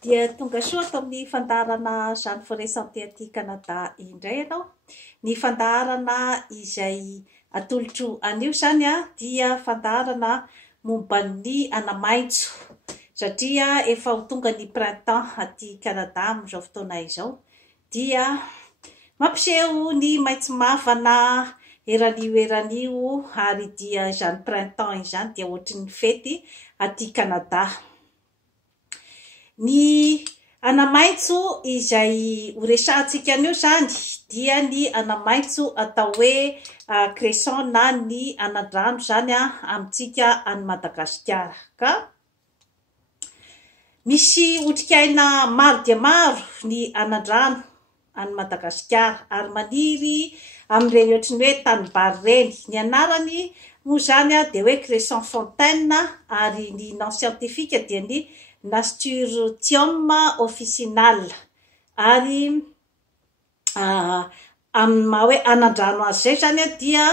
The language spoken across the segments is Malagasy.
Dia tonga soa tamin'ny fandaharana izany foresan-ty aty Kanada indray ianao. Ny fandaharana izay atolotro anio zany dia fandaharana momban'ny anamaitso. Satria efa ho tonga ny printemps aty Kanada amin'izao fotoana izao. Dia mampiseho ny maitso mavana eranio ary dia izany printemps izany dia ohatrin'ny fety aty Kanada. Ny anamaitso izay ho resahantsika anio zany dia ny anamaitso atao hoe cresson na ny anandrano zany amintsika any Madagasikara. Ka misy otrikaina maro dia maro ny anandrano any Madagasikara ary maniry amin'ireny ohatrin'ny hoe tanimbary reny. Ny anarany moa zany dia hoe cresson fontaine ary ny nom scientifique dia ny Nasturtium officinal ary amin'ny maha hoe anandrano azy zay zany dia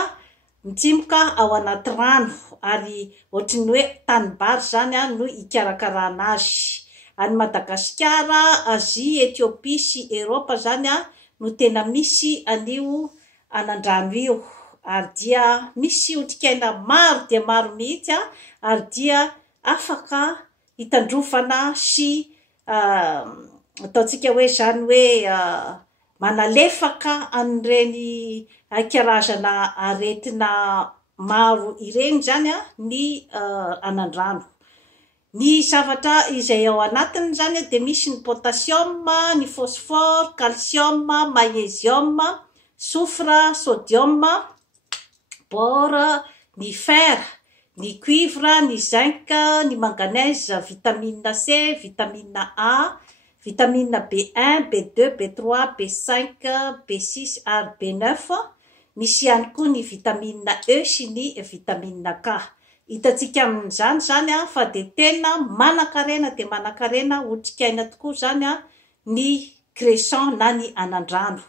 mitsimoka ao anaty rano ary ohatrin'ny hoe tanimbary zany no ikarakarana azy. Any Madagasikara, Azia, Etiopia sy Eropa zany no tena misy anio anandrano io ary dia misy otrikaina maro dia maro mihitsy ary dia afaka hitandrofana sy ataontsika hoe zany hoe manalefaka an'ireny karazana aretina maro ireny zany ny anandrano. Ny zavatra izay ao anatiny zany dia misy ny potassium, ny phosphore, calcium, magnésium, soufre, sodium, bore, ny fer, ny cuivre, ny zinc, ny manganèse, vitamine C, vitamine A, vitamine B1, B2, B3, B5, B6 ary B9. Misy ihany koa ny vitamine E sy ny vitamine K. Hitantsika amin'izany zany fa dia tena manan-karena dia manan-karena otrikaina tokoa zany ny cresson na ny anandrano.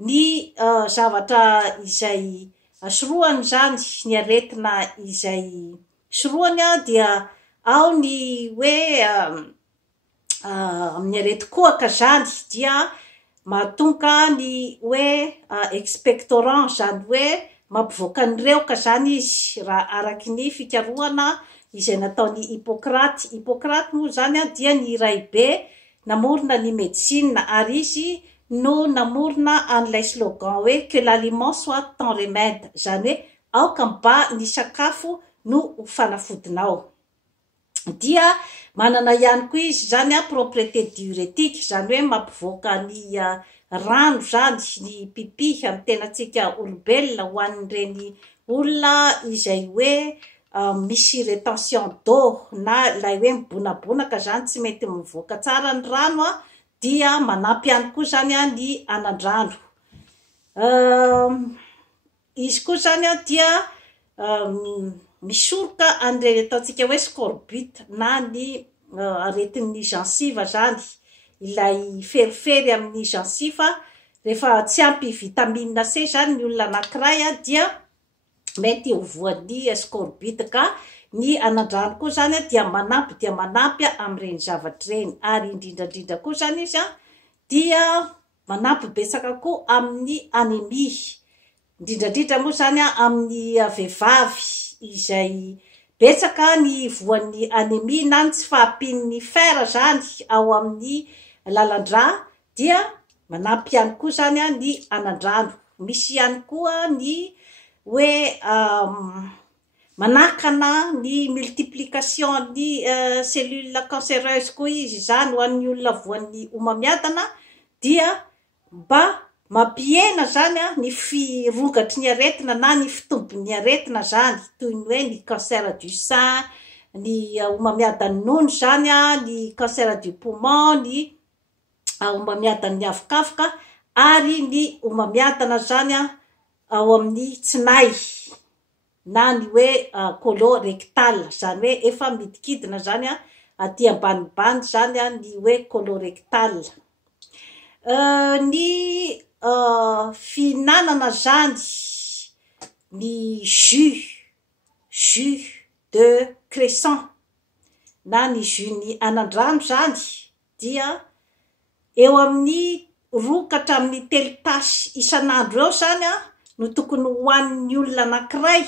Ny zavatra izay sorohany zany ny aretina izay sorohany dia ao ny hoe amin'ny areti-kohaka zany dia mahatonga ny hoe expectorant zany hoe mampivoaka ny reoka zany izy raha araky ny fikarohana izay nataony Hippocrate. Hippocrate moa zany dia ny raibe namorona ny médecine ary izy no namorona an'ilay slogan hoe que l'aliment soit ton remède, zany hoe aoka mba ny sakafo no fanafodinao. Dia manana ihany koa izy zany propriété diurétique, zany hoe mampivoaka ny rano zany ny pipi amin'ny tenantsika olombelona ho an'ireny olona izay hoe misy rétention d'eau na ilay hoe mibonabonaka zany tsy mety mivoaka tsara ny rano dia manampy ihany koa zany ny anandrano. Izy koa zany dia misoroka an'ireny ataontsika hoe scorbut na ny aretin'ny gencive zany, ilay ferifery amin'ny gencive rehefa tsy ampy vitamine C zany ny olona anankiray dia mety ho voan'ny scorbut. Ka ny anandrano koa zany dia manampy amin'ireny zavatra ireny ary indrindrandrindra koa zany izy dia manampy betsaka koa amin'ny anémie, indrindrandrindra moa zany amin'ny vehivavy izay betsaka ny voan'ny anémie na ny tsy fahampian'ny fer zany ao amin'ny lalan-drà dia manampy ihany koa zany ny anandrano. Misy ihany koa ny hoe manakana ny multiplication ny cellule cancéreuse koa izy zany ho an'ny olona voan'ny homamiadana dia mba mampihena zany ny firongatry ny aretina na ny fitombon'ny aretina zany toy ny hoe ny cancer du sein, ny homamiadan'ny nono zany, ny cancer du poumon, ny homamiadan'ny avokavoka ary ny homamiadana zany ao amin'ny tsinay na ny hoe colorectal, zany hoe efa midikidina zany aty ambanimbany zany ny hoe colorectal. Ny fihinanana zany ny jus de cresson na ny jus ny anandrano zany dia eo amin'ny 2 ka hatramin'ny 3 tasy isan'andro eo zany no tokony hoanin'ny olona anankiray,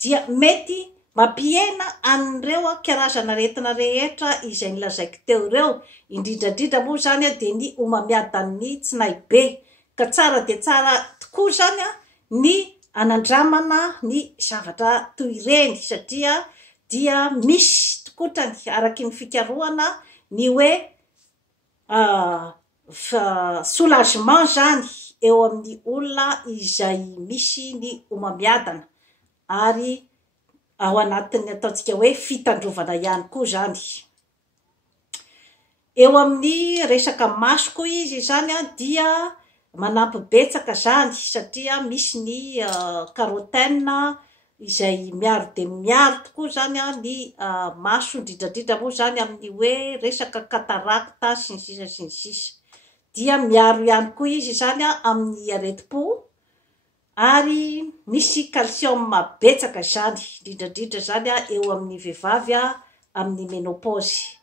dia mety mampihena an'ireo karazana aretina rehetra izay nilazaiko teo ireo, indrindrandrindra moa zany dia ny homamiadan'ny tsinaibe. Ka tsara dia tsara tokoa zany ny anandramana ny zavatra toy ireny, satria dia misy tokotrany araky ny fikarohana ny hoe soulagement zany eo amin'ny olona izay misy ny homamiadana, ary ao anatin'ny ataontsika hoe fitandrovana ihany koa zany. Eo amin'ny resaka masoko izy zany dia manampy betsaka zany, satria misy ny carotène izay miaro de miaro tokoa zany ny maso, indrindrandrindra moa zany amin'ny hoe resaka cataracte sy ny sisa sy ny sisa. Dia miaro ihany koa izy zany amin'ny areti-po, ary misy calcium betsaka zany, indrindrandrindra zany eo amin'ny vehivavy amin'ny ménopause.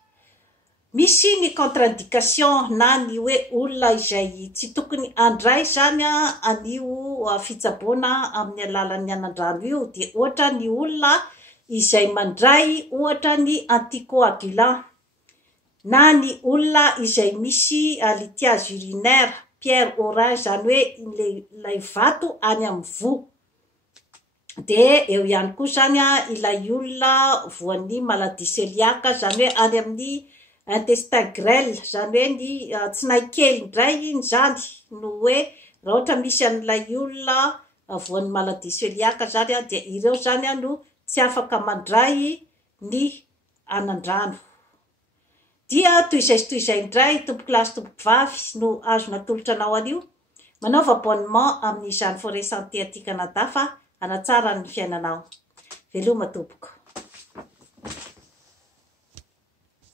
Misy ny contre-indication na ny hoe olona izay tsy tokony andray zany anio fitsaboana amin'ny alalan'ny anandrano io, dia ohatra ny olona izay mandray ohatra ny anticoagulant, na ny olona izay misy lithiase urinaire, pierre orange zany hoe ilay vato any amin'ny vo. De eo ihany koa zany ilay olona voan'ny maladie cœliaque zany hoe any amin'ny intestin grêle, zany hoe ny tsinaikely ndray iny zany, no hoe raha ohatra misy an'ilay olona voan'ny maladie cœliaque zany dia ireo zany no tsy afaka mandray ny anandrano. Dia toy izay indray tompo-kilasy tompo-vavy no azo natolotra anao anio, manaova abonnement amin'izany Forêt Santé aty Canada fa hanatsara ny fiainanao. Veloma tompoko.